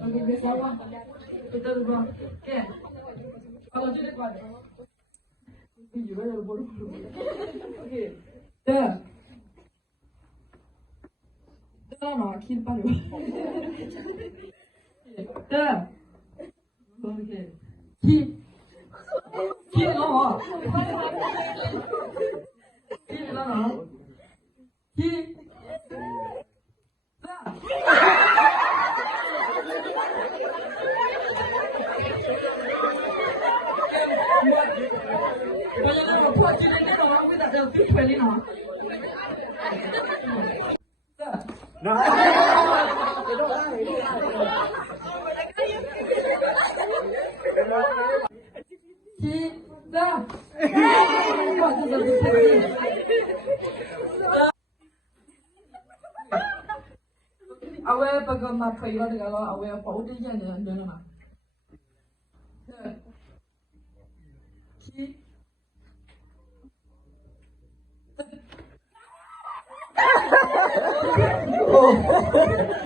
Oke, bersama kita ubah. Oke. Kalau jadi pada. Ini juga ada buru-buru. Oke. dah. dah no, 길 빨리 와. dah. 오케이. 길 넣어. 길 넣어. 길. Banyak orang tua kita ni orang kita dah fit beli no. Kita. Awal bagai apa ya kalau awal apa udah jadi anda nama. Oh.